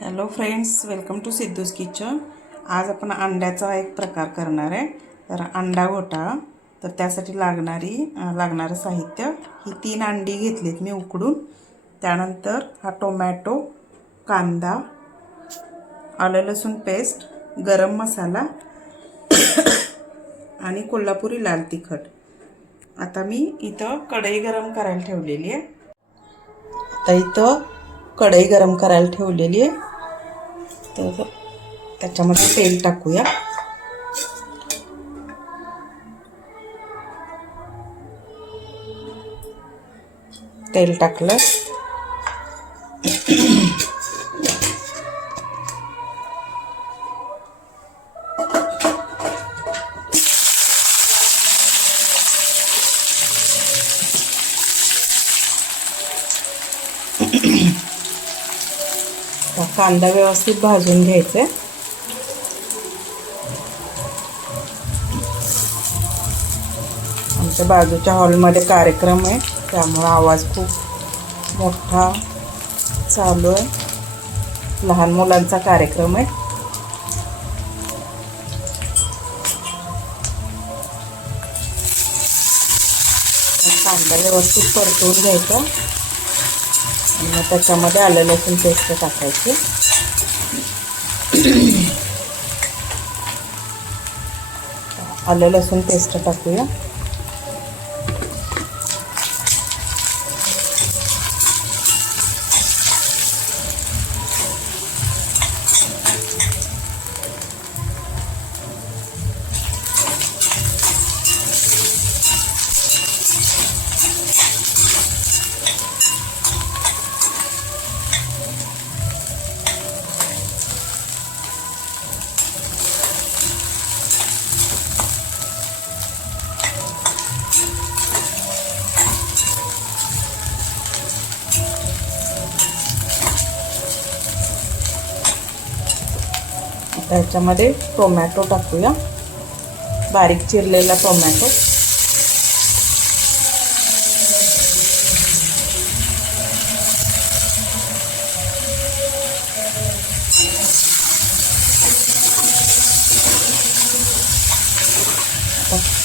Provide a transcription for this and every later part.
Hello friends, welcome to Siddhu's kitchen. आज आपण अंड्याचा एक प्रकार करणार आहे। तर अंडा घोटाळा, तर त्यासाठी लागणारं साहित्य ही 3 अंडी घेतलीत मी उकडून। त्यानंतर हा टोमॅटो, कांदा, आलं लसूण पेस्ट, गरम मसाला आणि कोल्हापुरी लाल तिखट। आता मी इथं कढई गरम करायला ठेवलेली आहे। तर त्याच्यामध्ये तेल टाकूया। तेल टाकलं कांदा व्यवस्थित भाजून घ्यायचा। आमच्या बाजूच्या हॉलमध्ये कार्यक्रम आहे, त्यामुळे आवाज खूप मोठा चालू आहे। लहान मुलांचा कार्यक्रम आहे। कांदा व्यवस्थित परतवून घ्यायचा आणि मग त्याच्यामध्ये आलं लसूण पेस्ट टाकायची। आलं लसूण पेस्ट टाकूया। त्याच्यामध्ये टोमॅटो टाकूया, बारीक चिरलेला टोमॅटो।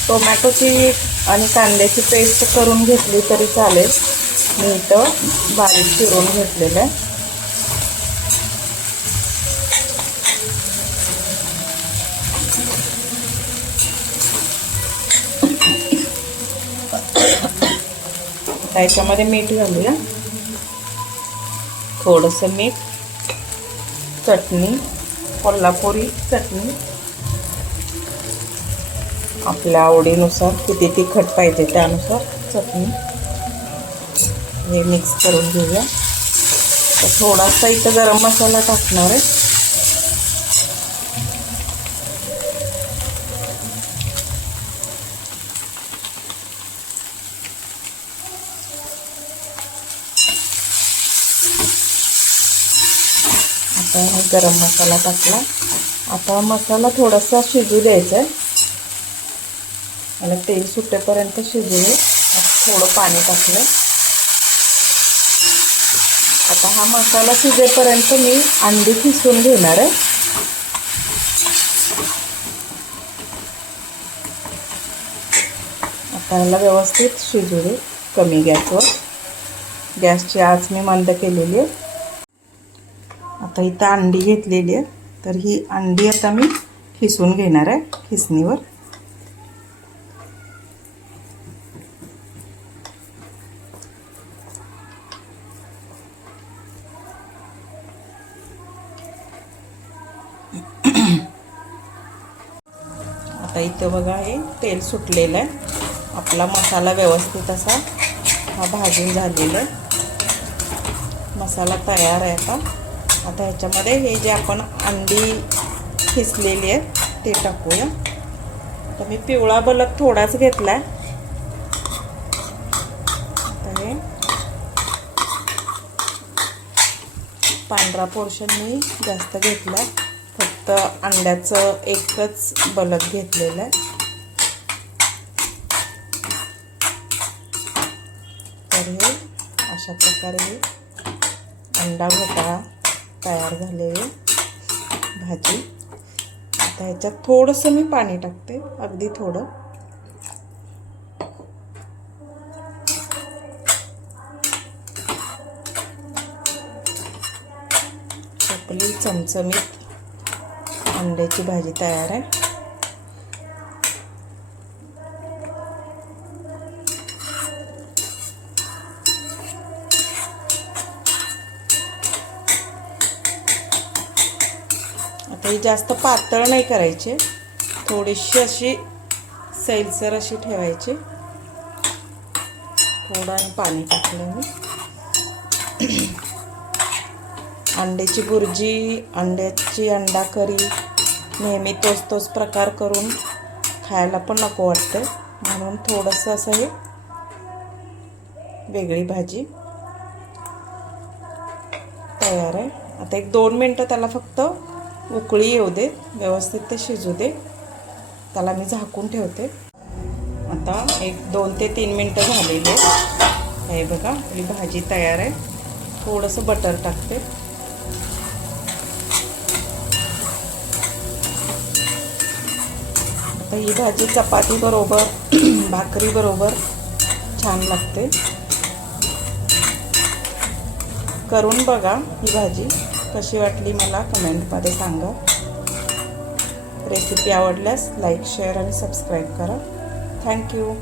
टोमॅटोची आणि कांद्याची पेस्ट करून घेतली तरी चालेल, मी इथं बारीक चिरून घेतलेलं आहे। त्याच्यामध्ये मीठ घालूया, थोडंसं मीठ, चटणी, कोल्हापुरी चटणी आपल्या आवडीनुसार, किती तिखट पाहिजे त्यानुसार चटणी। हे मिक्स करून घेऊया। तर थोडासा इथं गरम मसाला टाकणार आहे। आता गरम मसाला टाकला। आता मसाला थोडासा शिजू द्यायचा आहे आणि तेल सुटेपर्यंत शिजू दे। थोडं पाणी टाकलं। आता हा मसाला शिजेपर्यंत मी अंडी खिसून घेणार आहे। आता याला व्यवस्थित शिजू दे कमी गॅसवर। गॅसची आच मी मंद केलेली आहे। आता इथं अंडी घेतलेली आहे, तर ही अंडी आता मी खिसून घेणार आहे खिसणीवर। आता इथं बघा, हे तेल सुटलेलं आहे। आपला मसाला व्यवस्थित असा हा भाजून झालेला आहे। मसाला तयार आहे। आता ह्याच्यामध्ये हे जे आपण अंडी खिसलेली आहेत ते टाकूया। तर मी पिवळा बलक थोडाच घेतला आहे। तर हे पांढरा पोर्शन मी जास्त घेतला, फक्त अंड्याचं एकच बलक घेतलेलं आहे। तर हे अशा प्रकारे अंडा घोटाळा तयार झालेली भाजी. आता ह्याच्यात थोडंसं मी पाणी टाकते, अगदी थोडं. आपली चमचमीत अंड्याची भाजी तयार आहे. आता ही जास्त पातळ नाही करायची, थोडीशी अशी सैलसर अशी ठेवायची. थोडं आणि पाणी टाकलं मी. अंड्याची भुर्जी, अंड्याची अंडा करी नेहमी तोच प्रकार करून खायला पण नको वाटतं, म्हणून थोडंसं असं हे वेगळी भाजी तयार आहे. आता 1-2 मिनटं त्याला फक्त उकळी येऊ दे, व्यवस्थित ते शिजू दे. त्याला मी झाकून ठेवते. आता 1-2 ते 3 मिनटं झालेली आहे. हे बघा आपली भाजी तयार आहे. थोडंसं बटर टाकते. आता ही भाजी चपाती बरोबर भाकरी बरोबर छान लागते. करून बघा ही भाजी कशी वाटली मला कमेंटमध्ये सांगा. रेसिपी आवडल्यास लाईक, शेअर आणि सबस्क्राईब करा. थँक्यू.